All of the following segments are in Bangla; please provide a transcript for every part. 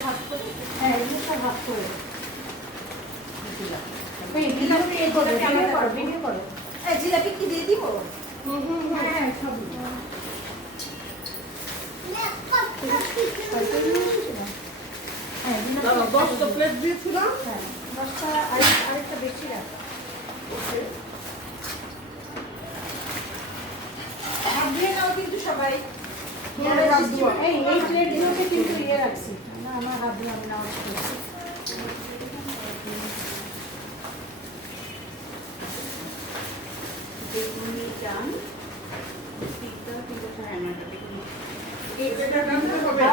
হ্যাঁ এগুলো সব ভাগ করে ভিডিও করো। জিলাপি কি দিয়ে দিব? হ্যাঁ সব দশটা প্লেট দিয়েছিলাম। হ্যাঁ 10টা আরেকটা বেশি রাখা। হাত দিয়ে নাও কিন্তু সবাই। এই প্লেটগুলোকে কিন্তু ইয়ে রাখছি না, আমার হাত দিয়ে আমি নাও করছি।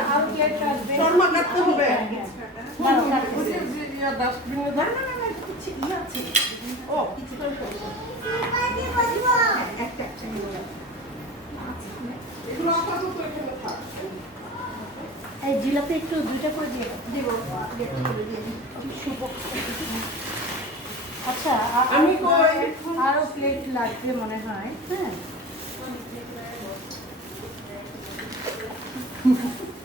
আর প্লেট রাখবে। শর্মা কাটতে হবে। হ্যাঁ, হ্যাঁ। ওই যে ডাস্টবিনে দাও। কিছু ইয়ে আছে। ও কিছু করে ফেলবো। একটা এগুলো আপাতত এখানে থাক। এই জিলাপি একটু দুইটা করে দিয়ে দাও। দিব। শুভ। আচ্ছা আমি কই? আরো প্লেট লাগবে মনে হয়। হ্যাঁ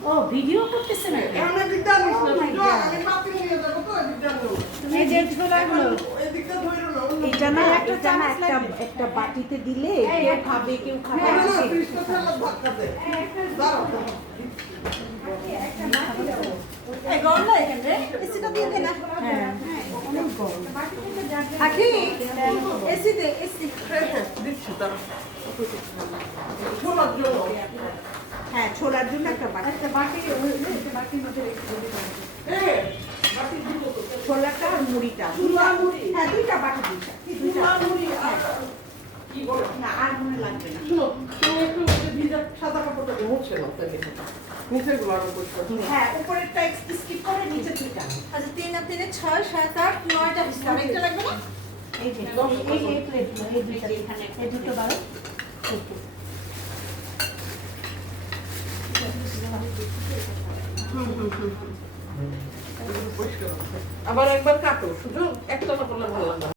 ও ভিডিও করতেছে নাকি? এমনি দিকটা নিস না, Oh my বুঝছো? God. আমি পাতি নিয়ে যাবো তো, এদিকটা নেবো। এই যে ছোলাগুলো এদিকটা ধইরো না, অন্য এটা না একটা এটা না চামচ একটা লাগবে। একটা বাটিতে দিলে এই, কেউ একটা- খাবে কেউ খাবে না, না। না, ফ্রিজটা ফেলে ধাক্কা দে। দাঁড়াও, দাঁড়াও। এই গরম না এখানে এসিটা দিয়ে দে না। হ্যাঁ অনেক গরম। আখি এসি দে এসি। দিচ্ছি, দাঁড়াও। ছোলার জন্য। হ্যাঁ ছোলার জন্য একটা বাটি। একটা বাটির মধ্যে রেখে দিতে পারবে। বাটি দিব তো। ছোলাটা আর মুড়িটা। ছোলা মুড়ি। হ্যাঁ দুইটা বাটি দুইটা। ছোলা মুড়ি আর কি বলে? না আর মনে লাগবে না। শুনো, তুমি একটু ওই যে ভিজা সাদা কাপড়টা মুছে নাও তাহলে। নিচের গুলো আরো পরিষ্কার করো। হ্যাঁ উপরেরটা স্কিপ করে নিচে দুইটা। আচ্ছা 3 আর 3 6 7 8 9টা বিস্তার একটা লাগবে না? এই যে এই প্লেটগুলো এই দুইটা এখানে এই দুটো বারো পরিষ্কার করো। আবার একবার কাটো, শুধু একটা না করলে ভালো লাগবে না।